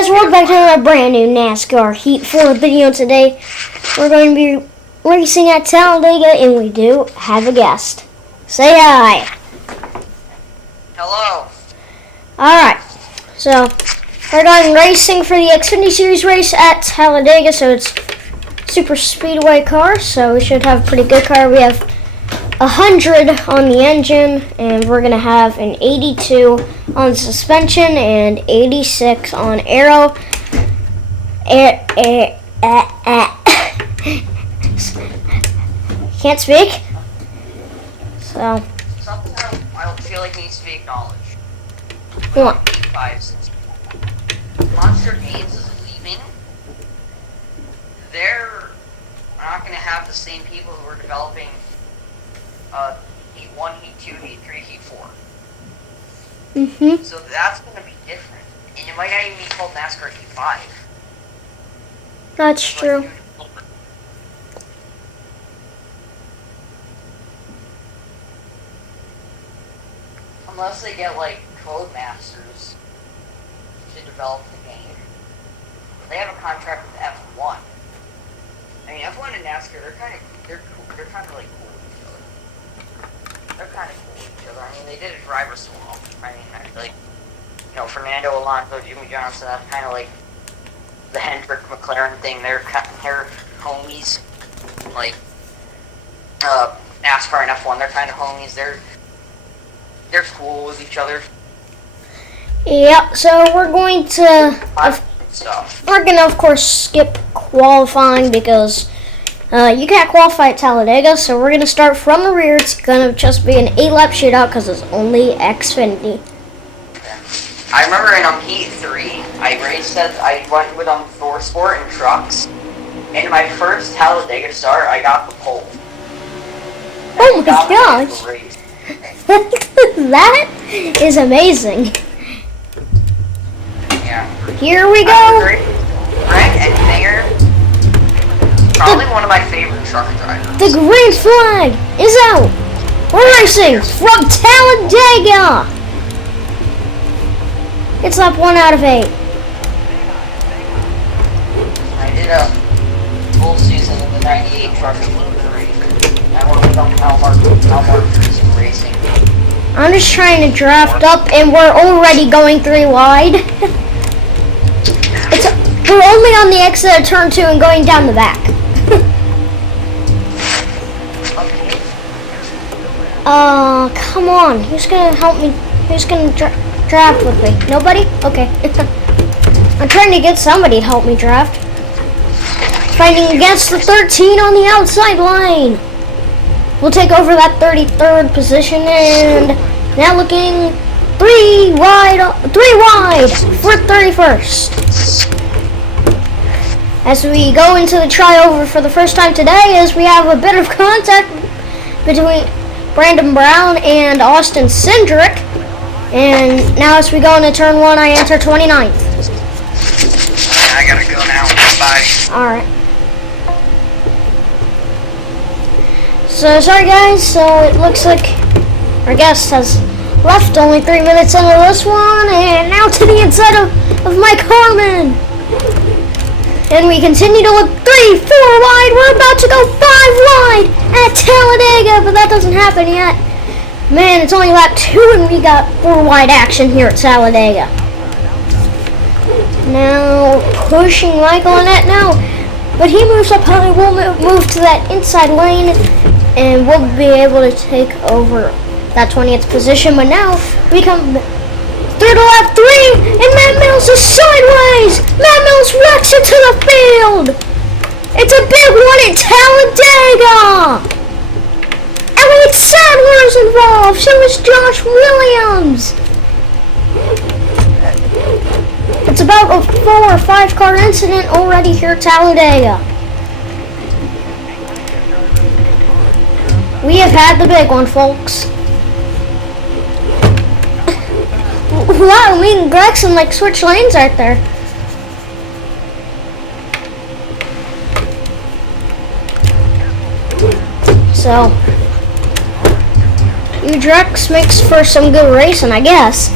guys, welcome back to a brand new NASCAR Heat 4 video today. We're going to be racing at Talladega, and we do have a guest. Say hi. Hello. Alright, so we're going racing for the Xfinity Series race at Talladega, so it's super speedway car, so we should have a pretty good car. We have 100 on the engine, and we're going to have an 82 on suspension and 86 on aero. Can't speak. So. Something I don't feel like needs to be acknowledged. What? Monster Games is leaving. They're not going to have the same people who are developing Heat 1, Heat 2, Heat 3, Heat 4. So that's going to be different. And it might not even be called NASCAR Heat 5. That's true. Unless they get, like, Codemasters to develop the game. They have a contract with F1. I mean, F1 and NASCAR, they're kind of like cool with each other. They're kind of cool with each other. I mean, they did a driver swap. I mean, like, you know, Fernando Alonso, Jimmy Johnson, that's kind of like the Hendrick McLaren thing. They're homies. Like, NASCAR and F1, they're kind of homies. They're cool with each other. Yep, so we're going to of course skip qualifying because you can't qualify at Talladega, so we're going to start from the rear. It's going to just be an 8-lap shootout because it's only Xfinity. I remember in Heat 3, I went with 4 Sport and trucks. In my first Talladega start, I got the pole. Oh my gosh! That is amazing. Yeah. Here we go. Greg and Mayer, probably one of my favorite truck drivers. The green flag is out. We're racing from Talladega. It's lap 1 out of 8. I did a full season in the 98 truck race. I worked with Mark Racing. I'm just trying to draft up, and we're already going 3 wide. We're only on the exit of turn 2 and going down the back. Come on. Who's gonna help me? Who's gonna draft with me? Nobody? Okay. I'm trying to get somebody to help me draft. Fighting against the 13 on the outside line. We'll take over that 33rd position, and now looking 3 wide for 31st. As we go into the tryover for the first time today, as we have a bit of contact between Brandon Brown and Austin Cindric. And now as we go into turn 1, I enter 29th. I gotta go now. Bye. Alright. So, sorry guys, so it looks like our guest has left only 3 minutes into this one, and now to the inside of Mike Harmon. And we continue to look 3, 4 wide, we're about to go 5 wide at Talladega, but that doesn't happen yet. Man, it's only lap 2 and we got 4 wide action here at Talladega. Now, pushing Michael Annette now, but he moves up high, we'll move to that inside lane, and we'll be able to take over that 20th position. But now we come through to lap 3, and Matt Mills is sideways. Matt Mills wrecks into the field. It's a big one at Talladega. Elliott Sadler's involved. So is Josh Williams. It's about a 4 or 5 car incident already here at Talladega. We have had the big one, folks. Wow, me and Gregson like switch lanes right there. So, Drex makes for some good racing, I guess.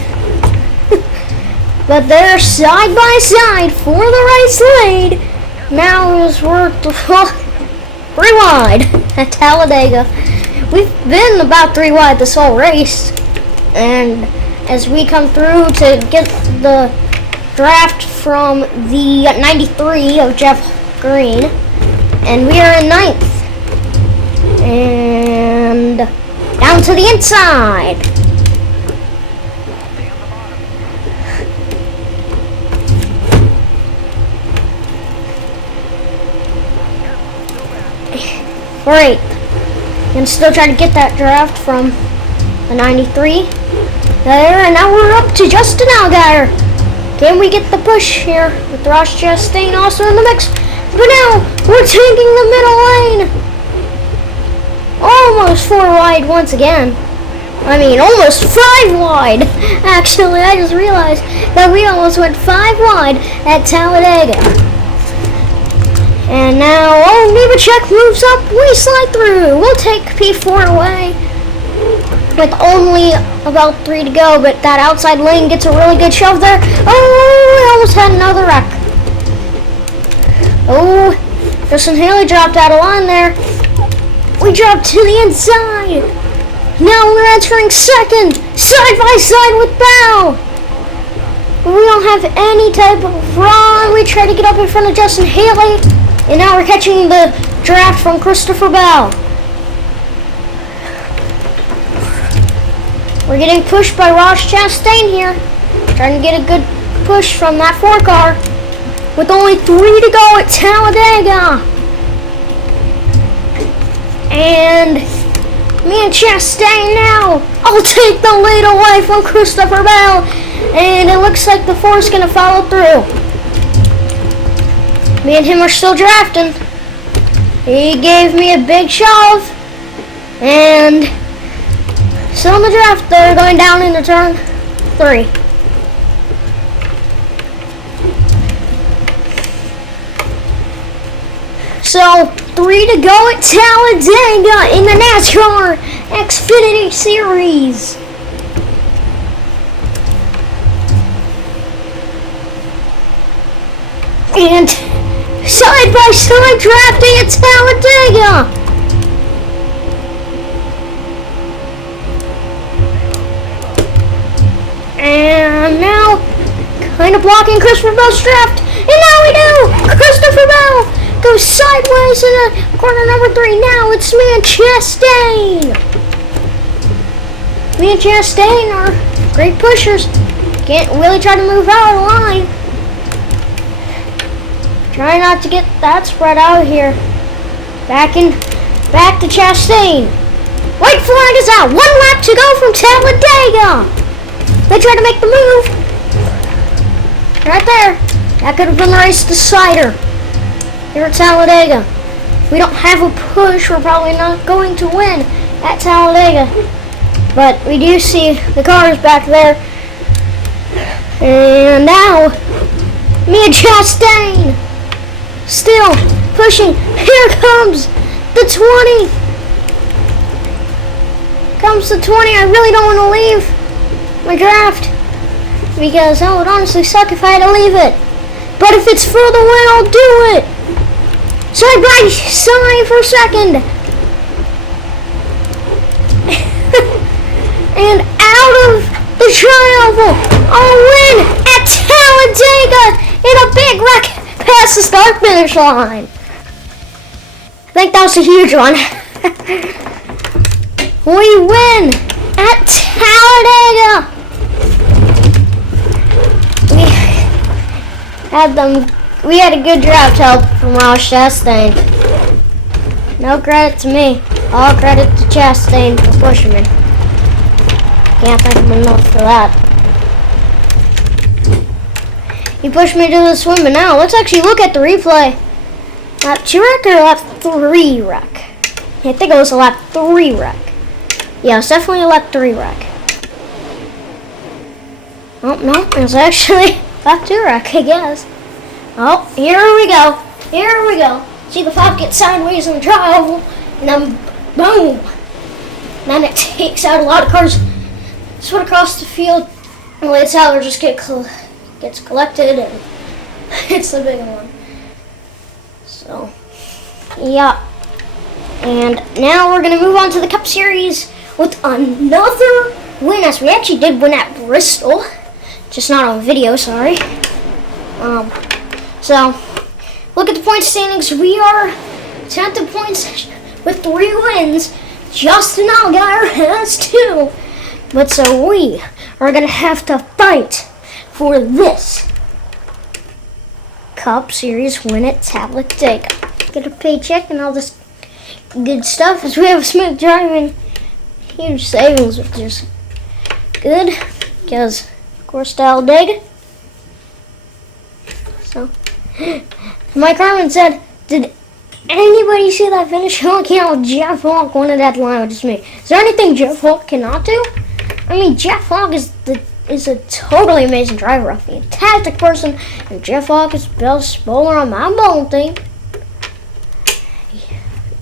but they're side by side for the race lead. Now is we're 3 wide at Talladega. We've been about 3 wide this whole race, and as we come through to get the draft from the 93 of Jeff Green, and we are in 9th. And down to the inside. Great. And still trying to get that draft from the 93. There, and now we're up to Justin Allgaier. Can we get the push here with Ross Chastain also in the mix? But now we're taking the middle lane. Almost 4 wide once again. I mean, almost 5 wide. Actually, I just realized that we almost went 5 wide at Talladega. And now, Nemechek moves up. We slide through. We'll take P4 away with only about 3 to go, but that outside lane gets a really good shove there. Oh, we almost had another wreck. Oh, Justin Haley dropped out of line there. We dropped to the inside. Now we're entering 2nd, side by side with Bow. We don't have any type of run. We try to get up in front of Justin Haley, and now we're catching the draft from Christopher Bell. We're getting pushed by Ross Chastain here. Trying to get a good push from that 4 car. With only 3 to go at Talladega. And me and Chastain now. I'll take the lead away from Christopher Bell. And it looks like the 4 is going to follow through. Me and him are still drafting. He gave me a big shove. And still in the draft there, going down into turn 3. So 3 to go at Talladega in the NASCAR Xfinity Series. And side by side drafting at Talladega. And now kind of blocking Christopher Bell's draft. And now we do! Christopher Bell goes sideways in corner number 3. Now it's me and Chastain. Me and Chastain are great pushers. Can't really try to move out of the line. Try not to get that spread out here. Back to Chastain. White flag is out. 1 lap to go from Talladega. They try to make the move. Right there. That could have been the race decider here at Talladega. If we don't have a push, we're probably not going to win at Talladega. But we do see the cars back there. And now, me and Chastain still pushing. Here comes the 20. Comes the 20. I really don't want to leave my draft because that would honestly suck if I had to leave it. But if it's for the win, I'll do it. Side by side for 2nd. And out of the triangle, I'll win at Talladega in a big wreck past the start finish line. I think that was a huge one. We win at Talladega. We had a good draft help from Ross Chastain. No credit to me. All credit to Chastain for pushing me. Can't thank him enough for that. He pushed me to the swim, but now let's actually look at the replay. Lap 2 wreck or lap 3 wreck? I think it was a lap 3 wreck. Yeah, it's definitely a lap 3 wreck. Oh, no, it was actually lap 2 wreck, I guess. Oh, here we go. Here we go. See the 5 get sideways in the trial, and then boom. Then it takes out a lot of cars. Split across the field, and Lance Albert just get gets collected, and it's the big one. So, yeah. And now we're going to move on to the Cup Series with another win, as we actually did win at Bristol. Just not on video, sorry. So, look at the point standings. We are 10th points with 3 wins. Justin Allgaier has 2. But so we are going to have to fight for this Cup Series win at Talladega. Get a paycheck and all this good stuff, as we have a smooth driving, huge savings, which is good because, of course, Talladega. So, Mike Harmon said, "Did anybody see that finish? Holy cow, Jeff Hawk wanted that line with just me." Is there anything Jeff Hawk cannot do? I mean, Jeff Hawk is a totally amazing driver, a fantastic person, and Jeff Hawk is the best bowler on my bowling team.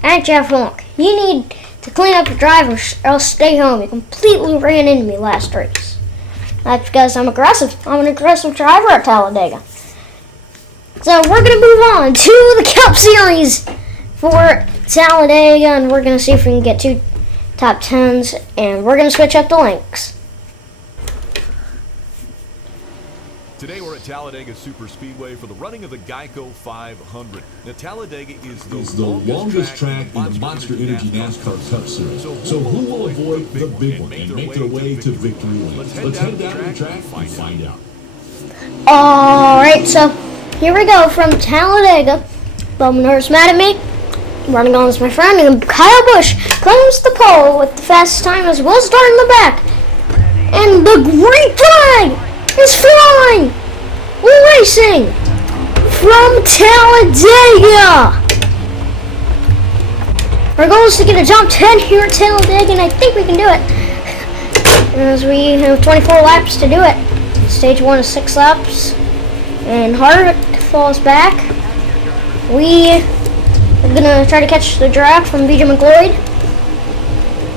And Jeff Hawk, you need to clean up your drive or else stay home. You completely ran into me last race. That's because I'm aggressive. I'm an aggressive driver at Talladega. So we're going to move on to the Cup Series for Talladega, and we're going to see if we can get 2 top 10s, and we're going to switch up the links. Today we're at Talladega Super Speedway for the running of the Geico 500. Now Talladega is the longest track in the Monster Energy NASCAR Cup Series. So who will avoid the big one and make their way to victory lane? Let's head down to the track and find out. Alright, so here we go from Talladega. Bowman's mad at me. Running on is my friend, and Kyle Busch claims the pole with the fastest time as well, starting in the back. And the green flag is flying! We're racing from Talladega! Our goal is to get a top 10 here at Talladega, and I think we can do it. As we have 24 laps to do it. Stage 1 is 6 laps. And Harvick falls back. We are going to try to catch the draft from BJ McLeod.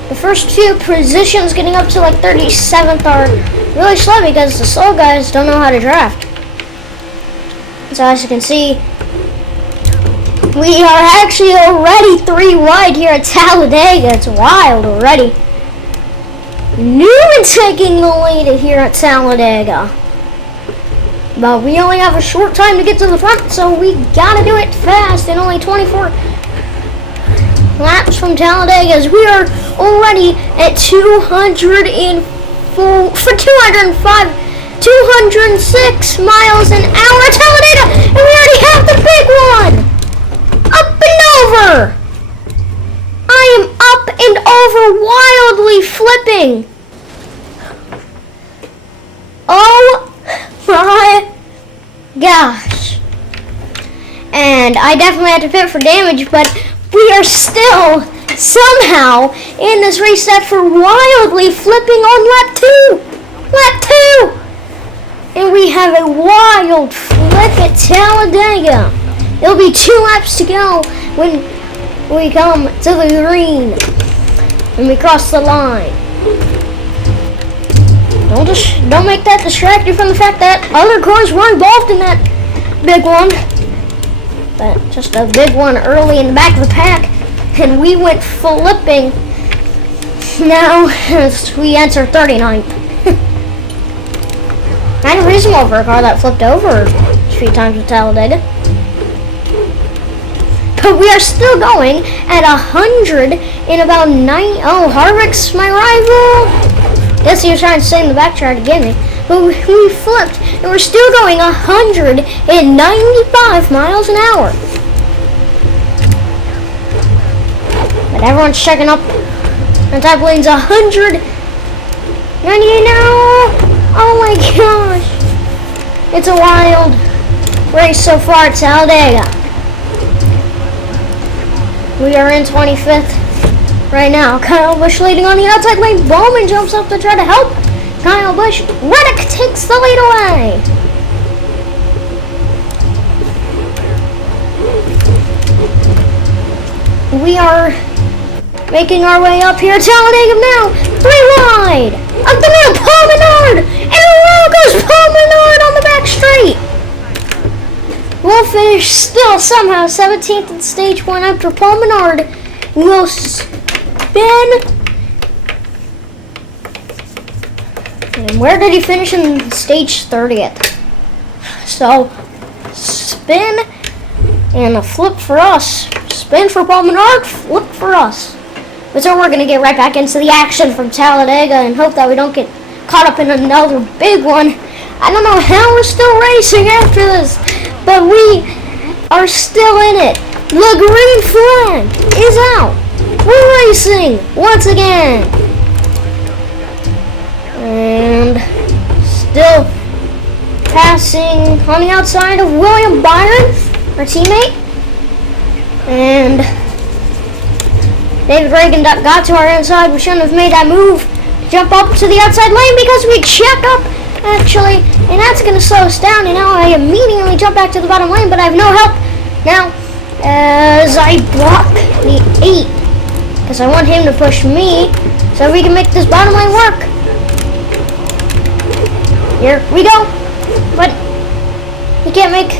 The first 2 positions getting up to like 37th are really slow because the slow guys don't know how to draft. So as you can see, we are actually already 3 wide here at Talladega. It's wild already. Newman taking the lead here at Talladega. But we only have a short time to get to the front, so we gotta do it fast in only 24 laps from Talladega, as we are already at 206 miles an hour at Talladega, and we already have the big one! Up and over! I am up and over, wildly flipping! Oh my gosh. And I definitely had to pit for damage, but we are still somehow in this race for wildly flipping on lap 2. Lap 2! And we have a wild flip at Talladega. It'll be 2 laps to go when we come to the green and we cross the line. Don't make that distract you from the fact that other cars were involved in that big one. But just a big one early in the back of the pack, and we went flipping. Now as we enter 39th. Kind of reasonable for a car that flipped over a few times with Talladega. But we are still going at 100 in about 9. Oh, Harvick's my rival. Guess he was trying to stay in the back, trying to get me. But we flipped, and we're still going 195 miles an hour. But everyone's checking up. And top lane's 198 now. Oh my gosh. It's a wild race so far at Talladega. We are in 25th right now. Kyle Busch leading on the outside lane. Bowman jumps up to try to help Kyle Busch. Reddick takes the lead away. We are making our way up here. Talladega now. 3 wide. Up the middle. Paul Menard. And around goes Paul Menard on the back back straight. We'll finish still somehow 17th in stage 1 after Paul Menard. We'll spin. And where did he finish in stage 30th? So, spin and a flip for us. Spin for Paul Menard, flip for us. But so we're going to get right back into the action from Talladega and hope that we don't get caught up in another big one. I don't know how we're still racing after this, but we are still in it. The green flag is out. We're racing once again. And still passing on the outside of William Byron, our teammate. And David Reagan got to our inside. We shouldn't have made that move. Jump up to the outside lane because we check up, actually. And that's going to slow us down. And now I immediately jump back to the bottom lane, but I have no help now as I block the 8. Because I want him to push me so we can make this bottom lane work. Here we go. But he can't make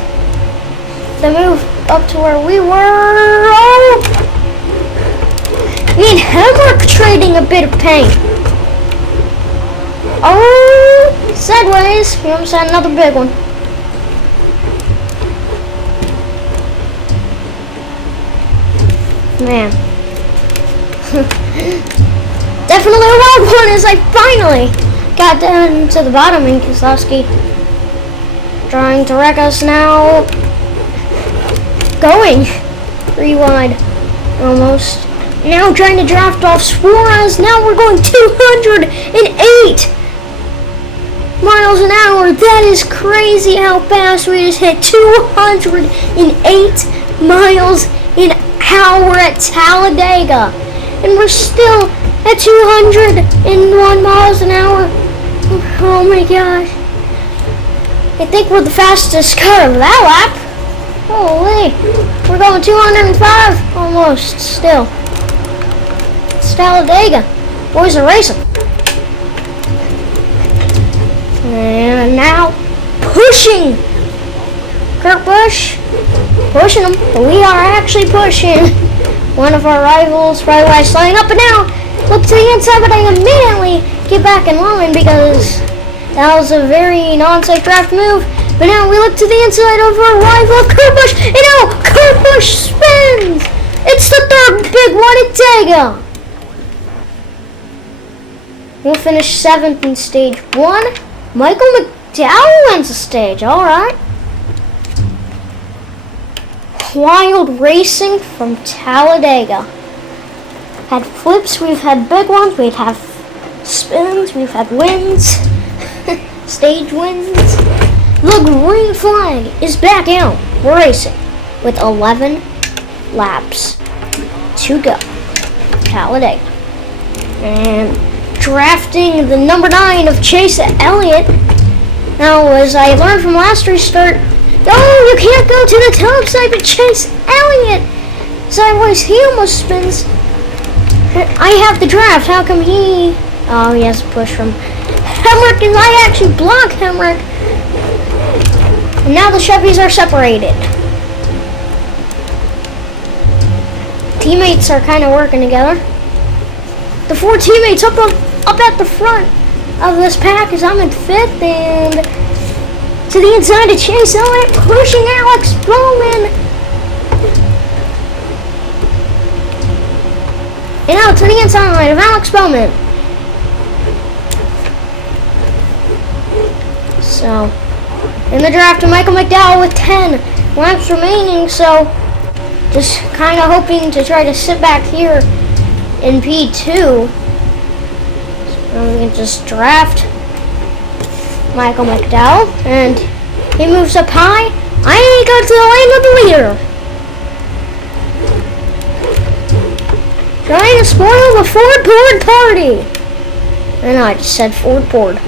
the move up to where we were. Oh! Me and him are trading a bit of pain. Oh, sideways. We almost had another big one. Man. Definitely a wild one as I finally got down to the bottom, and Keselowski trying to wreck us now. Going 3 wide almost. Now trying to draft off Suarez. Now we're going 208 miles an hour. That is crazy how fast we just hit 208 miles an hour at Talladega. And we're still at 201 miles an hour. Oh my gosh. I think we're the fastest car of that lap. Holy. We're going 205 almost still. It's Talladega. Boys are racing. And now pushing Kurt Busch. Pushing him. We are actually pushing one of our rivals. Probably why he's slowing up. But now look to the inside, but I immediately get back in line because that was a very non-safe draft move. But now we look to the inside of our rival, Kurt Busch. And now Kurt Busch spins. It's the third big one at Dega. We'll finish 7th in stage 1. Michael McDowell wins the stage. All right. Wild racing from Talladega. Had flips, we've had big ones, we've had spins, we've had wins, stage wins. The green flag is back out. We're racing with 11 laps to go. Talladega. And drafting the number 9 of Chase Elliott. Now, as I learned from last restart, oh, you can't go to the top side to Chase Elliott. Sideways, he almost spins. I have the draft. How come he... Oh, he has a push from Hemrick, and I actually block Hemrick. And now the Chevys are separated. Teammates are kind of working together. The 4 teammates up at the front of this pack as I'm in 5th, and to the inside of Chase Elliott, pushing Alex Bowman. And out to the inside of Alex Bowman. So, in the draft of Michael McDowell with 10 laps remaining, so just kind of hoping to try to sit back here in P2. So we can just draft Michael McDowell, and he moves up high. I go to the lane of the leader. Trying to spoil the Ford Board party. And I just said Ford Board.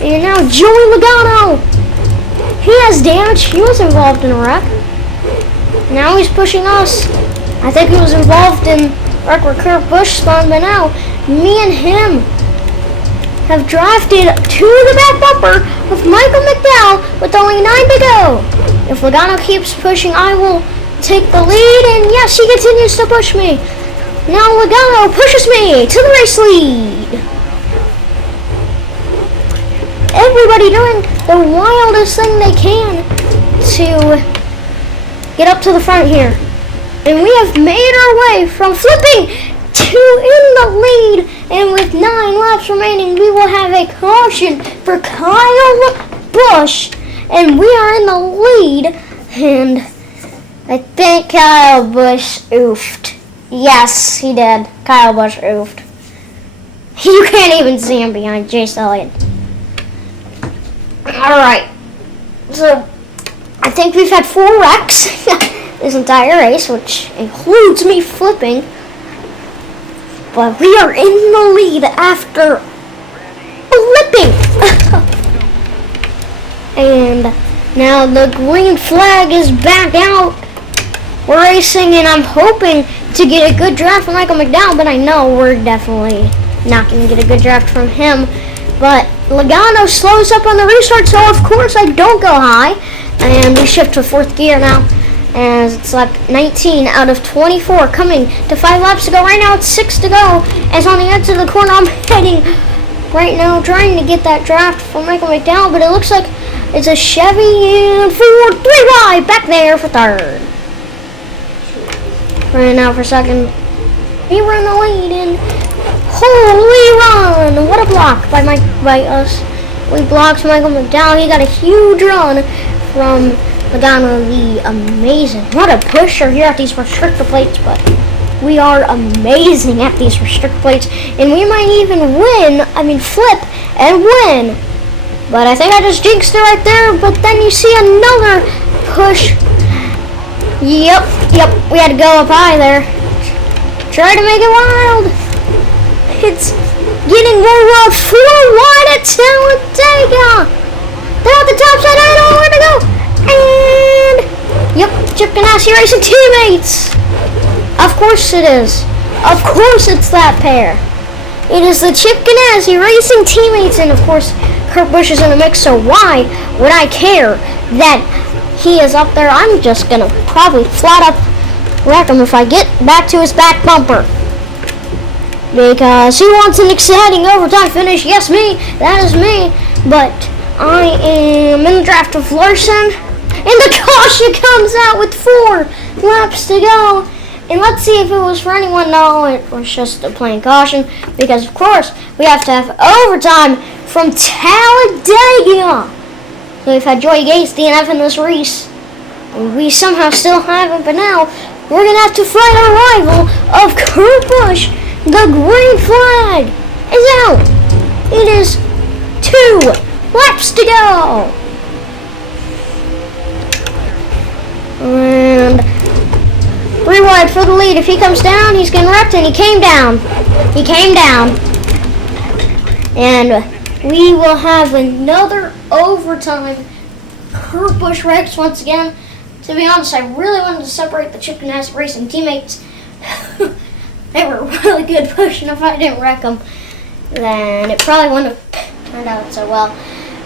And now Joey Logano. He has damage. He was involved in a wreck. Now he's pushing us. I think he was involved in wreck where Kurt Busch spawned, but now me and him have drafted to the back bumper of Michael McDowell with only 9 to go. If Logano keeps pushing, I will take the lead, and yes, he continues to push me. Now Logano pushes me to the race lead. Everybody doing the wildest thing they can to get up to the front here. And we have made our way from flipping to in the lead. And with 9 laps remaining, we will have a caution for Kyle Busch. And we are in the lead. And I think Kyle Busch oofed. Yes, he did. Kyle Busch oofed. You can't even see him behind Chase Elliott. Alright. So, I think we've had 4 wrecks this entire race, which includes me flipping. But we are in the lead after flipping. And now the green flag is back out. We're racing, and I'm hoping to get a good draft from Michael McDowell, but I know we're definitely not going to get a good draft from him. But Logano slows up on the restart, so of course I don't go high. And we shift to 4th gear now, as it's lap 19 out of 24, coming to 5 laps to go. Right now it's 6 to go, as on the edge of the corner I'm heading right now, trying to get that draft from Michael McDowell, but it looks like it's a Chevy and Ford 3 wide back there for 3rd. Right now for 2nd. We were in the lead, and holy run! What a block by us. We blocked Michael McDowell. He got a huge run from Logano, the amazing. What a pusher here at these restrictor plates, but we are amazing at these restrictor plates, and we might even flip and win. But I think I just jinxed it right there, but then you see another push. Yep, we had to go up high there. Try to make it wild. It's getting more wild. 4 wide at Talladega. They're at the top side. I don't know where to go. And yep, Chip Ganassi Racing teammates. Of course it is. Of course it's that pair. It is the Chip Ganassi Racing teammates, and of course Kurt Busch is in the mix. So why would I care that he is up there? I'm just gonna probably flat up wreck him if I get back to his back bumper, because he wants an exciting overtime finish. Yes, me. That is me. But I am in the draft of Larson, and the caution comes out with 4 laps to go. And let's see if it was for anyone. No, it was just a plain caution, because of course we have to have overtime from Talladega. So we've had Joey Gates DNF in this race, and we somehow still haven't. But now we're gonna have to fight our rival of Kurt Busch. The green flag is out. It is 2 laps to go. And 3 wide for the lead. If he comes down, he's getting wrecked, and he came down. He came down. And we will have another overtime. Kurt Busch wrecks once again. To be honest, I really wanted to separate the Chip Ganassi Racing teammates. They were really good pushing. If I didn't wreck them, then it probably wouldn't have turned out so well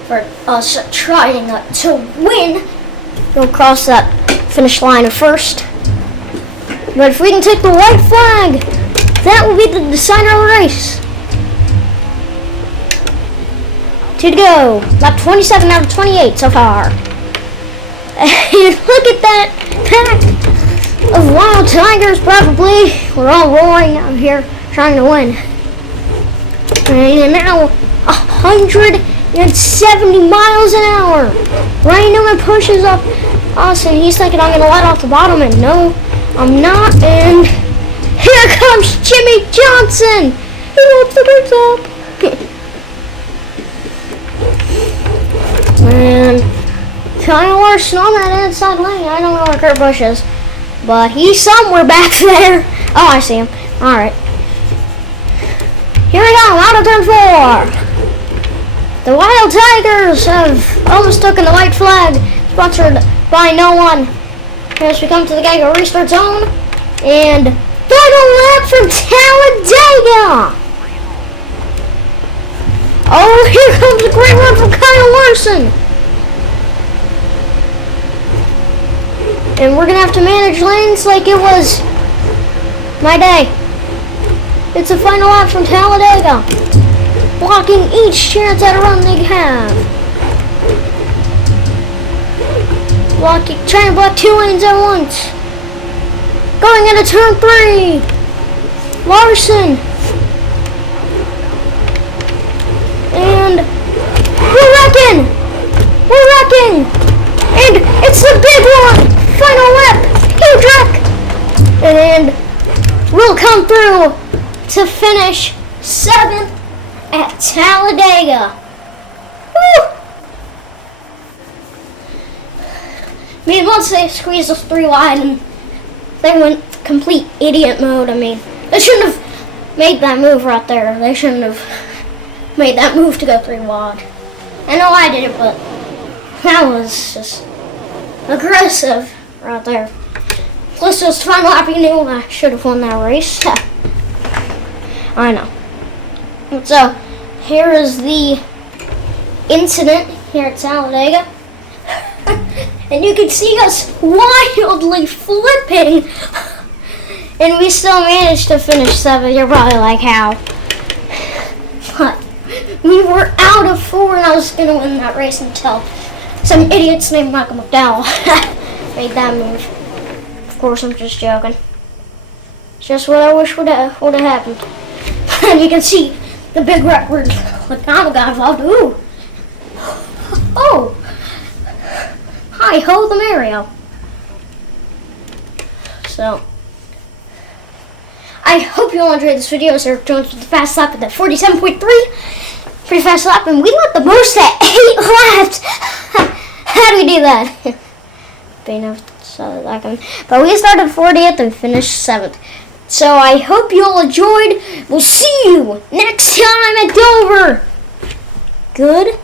for us trying to win. Go across that finish line of 1st. But if we can take the white flag, that will be the decider of the race. 2 to go. Lap 27 out of 28 so far. And look at that pack of wild tigers, probably. We're all roaring out here trying to win. And now 170 miles an hour. Ryan Newman pushes up us, and he's thinking I'm going to let off the bottom, and no, I'm not. And here comes Jimmy Johnson. He wants the brakes up. And Kyle Larson on that inside lane. I don't know where Kurt Busch is, but he's somewhere back there. Oh, I see him. All right. Here we go, out of turn 4. The Wild Tigers have almost taken the white flag, sponsored by no one. As we come to the Geico restart zone, and final lap from Talladega. Oh, here comes a great run from Kyle Larson. And we're going to have to manage lanes like it was my day. It's a final lap from Talladega, blocking each chance at a run they have. Trying to block 2 lanes at once. Going into turn 3. Larson. And we're wrecking. And it's the big one. Final lap. Huge wreck. And we'll come through to finish 7th at Talladega. Woo! I mean, once they squeezed us 3 wide and they went complete idiot mode, I mean, they shouldn't have made that move right there. They shouldn't have made that move to go 3 wide. I know I did it, but that was just aggressive right there. Plus, it was final lap. You knew I should have won that race. I know. So, here is the incident here at Talladega. And you can see us wildly flipping. And we still managed to finish 7th. You're probably like, how? But we were out of 4 and I was going to win that race until some idiots named Michael McDowell made that move. Of course, I'm just joking. It's just what I wish would have happened. And you can see the big record. Like, I'm got involved. Ooh. Oh. Hi ho, the Mario. So, I hope you all enjoyed this video. So, joins with the fast lap at the 47.3. Pretty fast lap, and we went the most at 8 laps. How do we do that? But we started 40th and finished 7th. So I hope you all enjoyed. We'll see you next time at Dover. Good